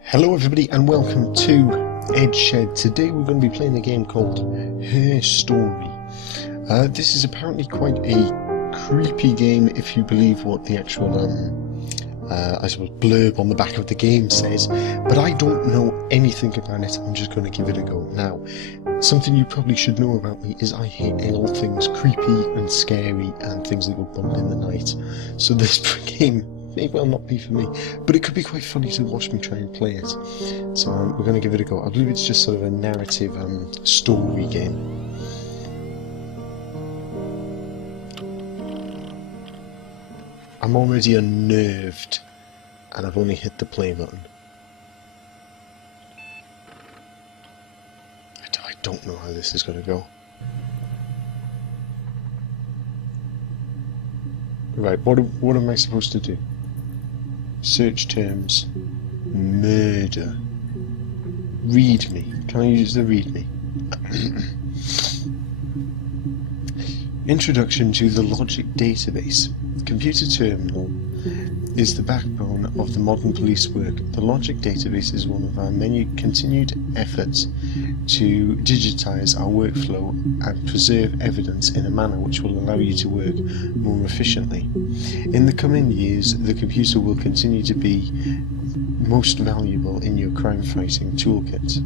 Hello everybody and welcome to Eddzshed. Today we're going to be playing a game called Her Story. This is apparently quite a creepy game if you believe what the actual I suppose blurb on the back of the game says, but I don't know anything about it. I'm just going to give it a go. Now, something you probably should know about me is I hate all things creepy and scary and things that go bump in the night. So this game may well not be for me, but it could be quite funny to watch me try and play it. So we're going to give it a go. I believe it's just sort of a narrative story game. I'm already unnerved and I've only hit the play button. I don't know how this is going to go. Right, what am I supposed to do? Search terms. Murder. Read me. Can I use the read me? Introduction to the logic database. Computer terminal is the backbone of the modern police work. The logic database is one of our many continued efforts to digitize our workflow and preserve evidence in a manner which will allow you to work more efficiently. In the coming years, the computer will continue to be most valuable in your crime-fighting toolkit.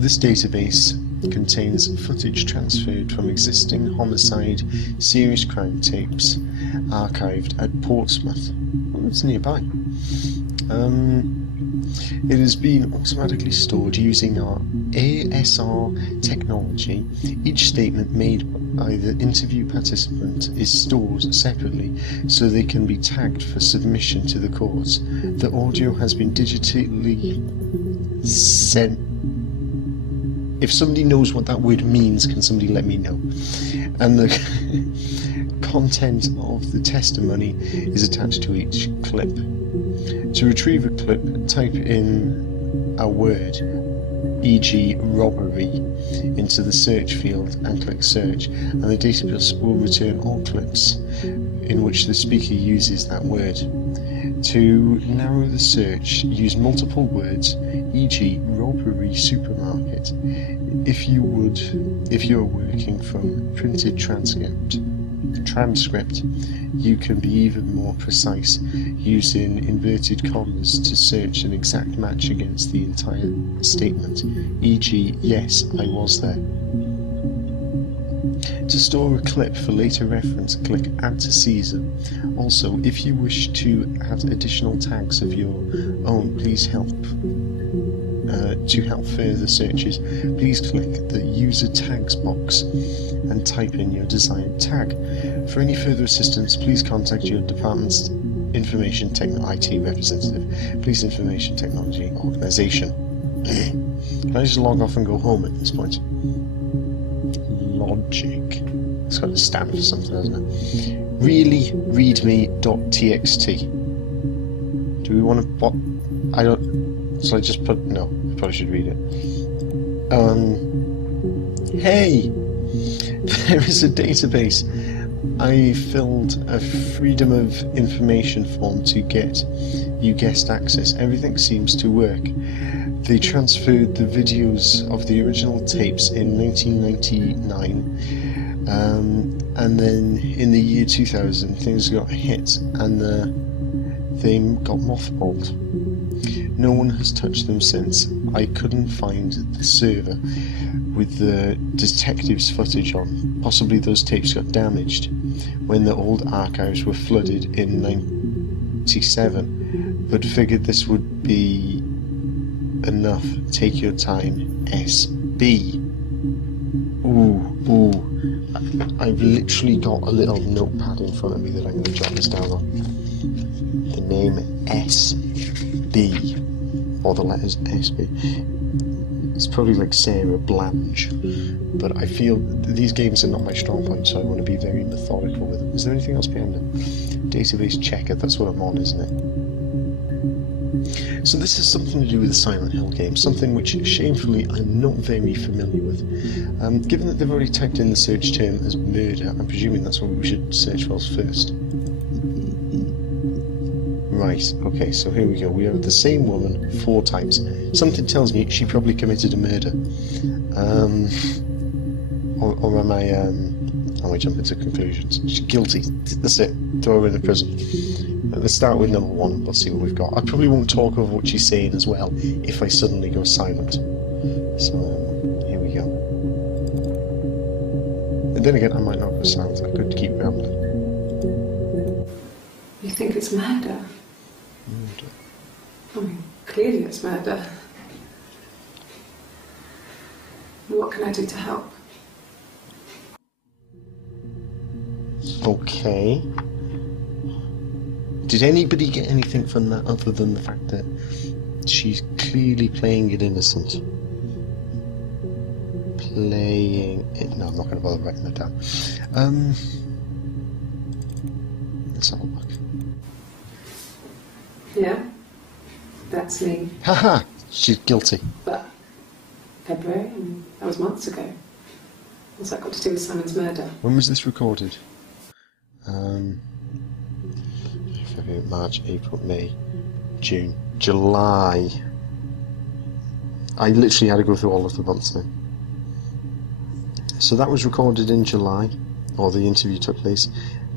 This database contains footage transferred from existing homicide serious crime tapes archived at Portsmouth. Well, it's nearby. It has been automatically stored using our ASR technology. Each statement made by the interview participant is stored separately so they can be tagged for submission to the courts. The audio has been digitally sent. If somebody knows what that word means, can somebody let me know? And the content of the testimony is attached to each clip. To retrieve a clip, type in a word, e.g. robbery, into the search field and click search, and the database will return all clips in which the speaker uses that word. To narrow the search, use multiple words, e.g. robbery supermarket. If you are working from printed transcript, you can be even more precise, using inverted commas to search an exact match against the entire statement, e.g. yes, I was there. To store a clip for later reference, click Add to Caesar. Also, if you wish to add additional tags of your own, please help further searches, please click the User Tags box and type in your desired tag. For any further assistance, please contact your department's Information IT representative. Please, Information Technology Organisation. Can I just log off and go home at this point? Logic. It's got a stand for something, hasn't it? Really, readme.txt. Do we want to... what? I don't... So I just put... no, I probably should read it. Hey! There is a database. I filled a Freedom of Information form to get you guest access. Everything seems to work. They transferred the videos of the original tapes in 1999, and then in the year 2000 things got hit and they got mothballed. No one has touched them since. I couldn't find the server with the detectives' footage on. Possibly those tapes got damaged when the old archives were flooded in 97, but figured this would be enough. Take your time, SB. Ooh. I've literally got a little notepad in front of me that I'm going to jot this down on. The name SB, or the letters SB. It's probably like Sarah Blanche, but I feel these games are not my strong point, so I want to be very methodical with them. Is there anything else behind it? Database checker, that's what I'm on, isn't it? So this is something to do with the Silent Hill game, something which shamefully I'm not very familiar with. Given that they've already typed in the search term as murder, I'm presuming that's what we should search for first. Right, okay, so here we go. We have the same woman 4 times. Something tells me she probably committed a murder. Or am I jumping to conclusions? She's guilty. That's it. Throw her in the prison. Let's start with number 1. Let's see what we've got. I probably won't talk over what she's saying as well if I suddenly go silent. So, here we go. And then again, I might not go silent. I could keep rambling. You think it's murder? Murder. I mean, clearly it's murder. What can I do to help? Okay. Did anybody get anything from that other than the fact that she's clearly playing it innocent? Playing it... No, I'm not going to bother writing that down. Let's have a look. Yeah, that's me. Haha! She's guilty. But February, that was months ago. What's that got to do with Simon's murder? When was this recorded? February, March, April, May, June, July. I literally had to go through all of the months now. So that was recorded in July, or the interview took place,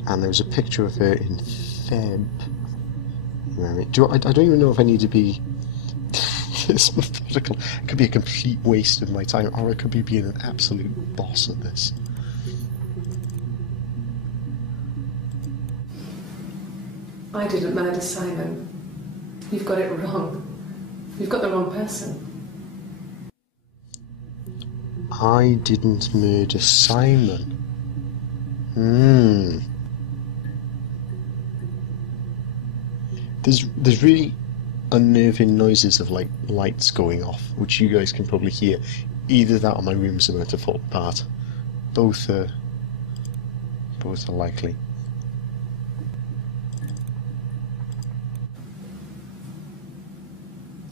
and there was a picture of her in Feb. I don't even know if I need to be this methodical. It could be a complete waste of my time, or I could be being an absolute boss at this. I didn't murder Simon. You've got it wrong. You've got the wrong person. I didn't murder Simon. There's really unnerving noises of like lights going off, which you guys can probably hear. Either that or my room's about to fall apart. Both are likely.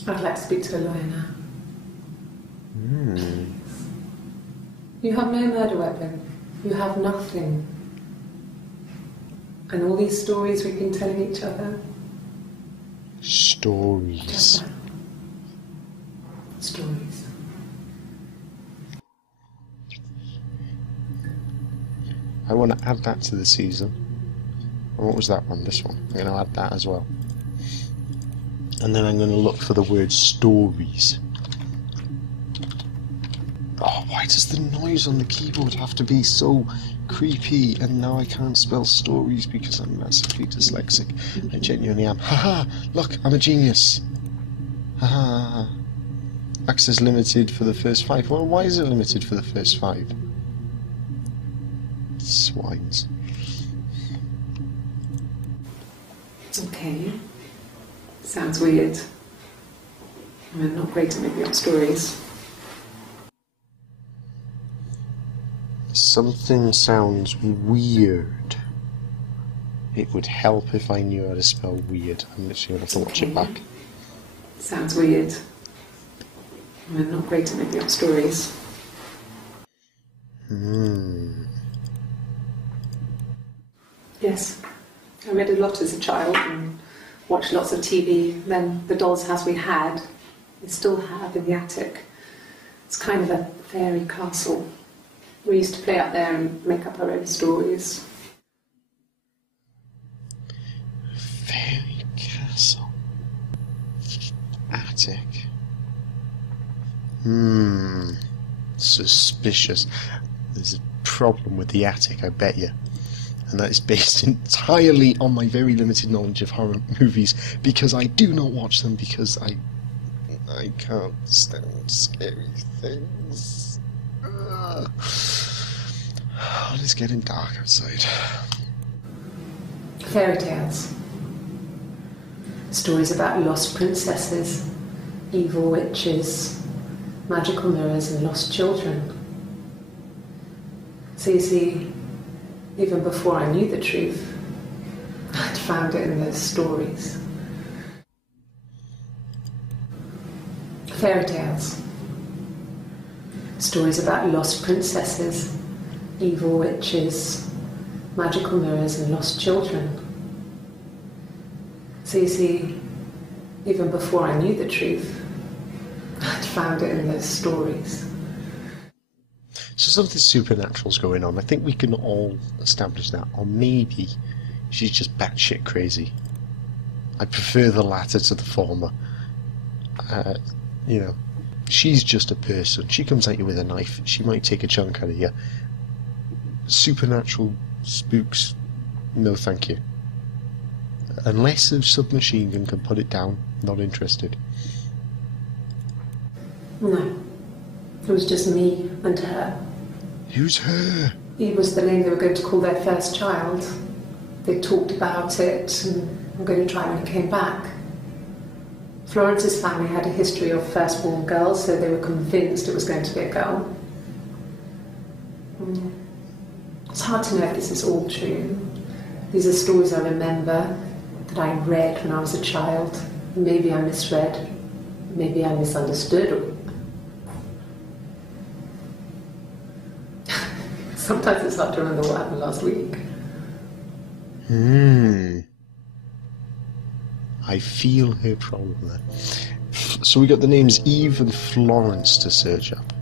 I'd like to speak to a lawyer now. You have no murder weapon. You have nothing. And all these stories we've been telling each other. Stories. Just that. Stories. I want to add that to the season. And what was that one? This one. I'm going to add that as well. And then I'm going to look for the word stories. Oh, why does the noise on the keyboard have to be so creepy? And now I can't spell stories because I'm massively dyslexic. I genuinely am. Haha! Look, I'm a genius. Haha. Access limited for the first 5. Well, why is it limited for the first 5? Swines. Okay. Sounds weird. I'm not great at making up stories. Something sounds weird. It would help if I knew how to spell weird. I'm literally going to have to watch it back. Sounds weird. I'm not great at making up stories. Yes. I read a lot as a child and watched lots of TV. Then the doll's house we had, we still have in the attic. It's kind of a fairy castle. We used to play up there and make up our own stories. Fairy castle. Attic. Suspicious. There's a problem with the attic, I bet you. And that is based entirely on my very limited knowledge of horror movies, because I do not watch them because I can't stand scary things. Oh, it's getting dark outside. Fairy tales. Stories about lost princesses, evil witches, magical mirrors and lost children. So you see, even before I knew the truth, I'd found it in those stories. Fairy tales. Stories about lost princesses, evil witches, magical mirrors and lost children. So So you see, even before I knew the truth, I'd found it in those stories. So something supernatural's going on. I think we can all establish that. Or maybe she's just batshit crazy. I prefer the latter to the former. You know, she's just a person. She comes at you with a knife. She might take a chunk out of you. Supernatural spooks, no thank you. Unless a submachine gun can put it down, not interested. No. It was just me and her. Who's her? He was the name they were going to call their first child. They talked about it and were going to try when he came back. Florence's family had a history of firstborn girls, so they were convinced it was going to be a girl. It's hard to know if this is all true. These are stories I remember, that I read when I was a child. Maybe I misread, maybe I misunderstood. Sometimes it's hard to remember what happened last week. I feel her problem there. So we got the names Eve and Florence to search up.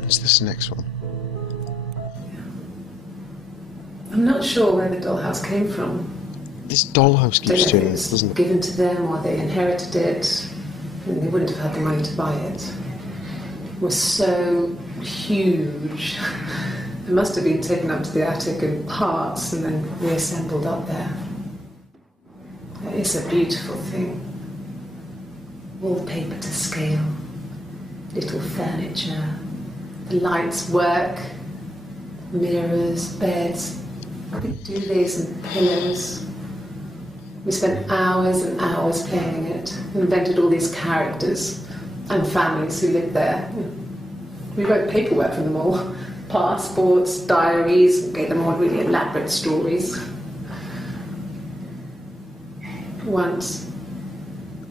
What's this next one? I'm not sure where the dollhouse came from. This dollhouse keeps turning, It doesn't it? given to them or they inherited it, and they wouldn't have had the money to buy it. It was so huge. It must have been taken up to the attic in parts and then reassembled up there. It's a beautiful thing. Wallpaper to scale, little furniture, the lights work, mirrors, beds, big duvets and pillows. We spent hours and hours planning it, invented all these characters and families who lived there. We wrote paperwork for them all, passports, diaries, gave them all really elaborate stories. Once,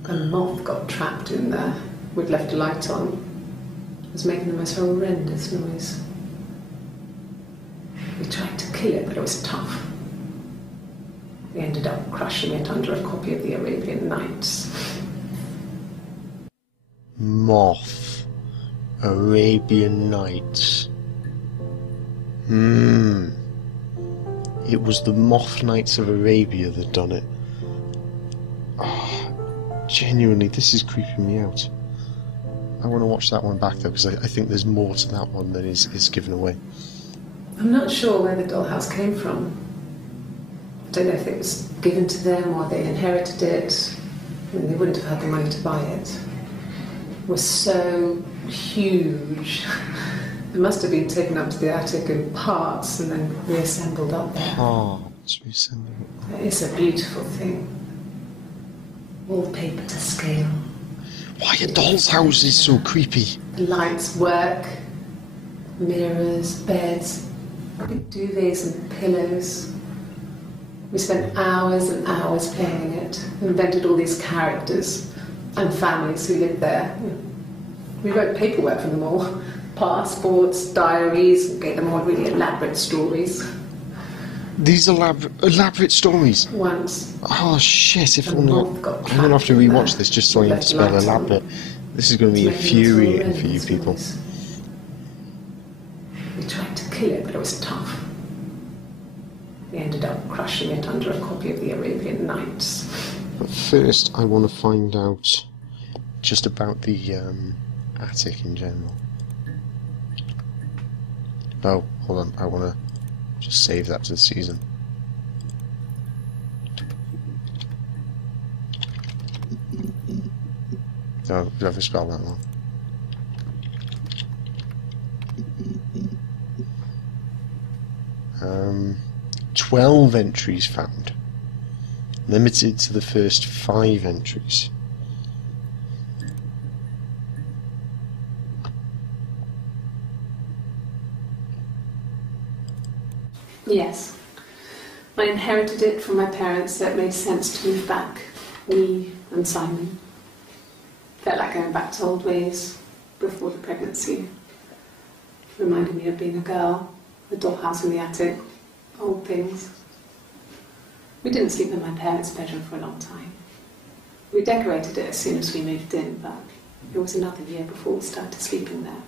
a moth got trapped in there. We'd left a light on. It was making the most horrendous noise. We tried to kill it, but it was tough. We ended up crushing it under a copy of the Arabian Nights. Moth. Arabian Nights. It was the Moth Knights of Arabia that done it. Genuinely, this is creeping me out. I want to watch that one back though, because I think there's more to that one than is given away. I'm not sure where the dollhouse came from. I don't know if it was given to them or they inherited it, and they wouldn't have had the money to buy it. It was so huge. It must have been taken up to the attic in parts and then reassembled up there. Parts reassembled. It's a beautiful thing. Wallpaper to scale. Why are dolls' houses so creepy? The lights work, mirrors, beds, big duvets and pillows. We spent hours and hours planning it, invented all these characters and families who lived there. We wrote paperwork for them all, passports, diaries, gave them all really elaborate stories. These elaborate stories? Once. Oh shit, if only... I'm got going to have to rewatch trapped this just so I can left spell lights elaborate. on. This is going to be infuriating for you people. We tried to kill it, but it was tough. We ended up crushing it under a copy of the Arabian Nights. But first, I want to find out just about the attic in general. Oh, hold on, I want to just save that to the season. Oh, did I ever spell that wrong? 12 entries found. Limited to the first 5 entries. Yes. I inherited it from my parents, so it made sense to move back. Me and Simon. Felt like going back to old ways before the pregnancy. Reminded me of being a girl, the dollhouse in the attic, old things. We didn't sleep in my parents' bedroom for a long time. We decorated it as soon as we moved in, but it was another year before we started sleeping there.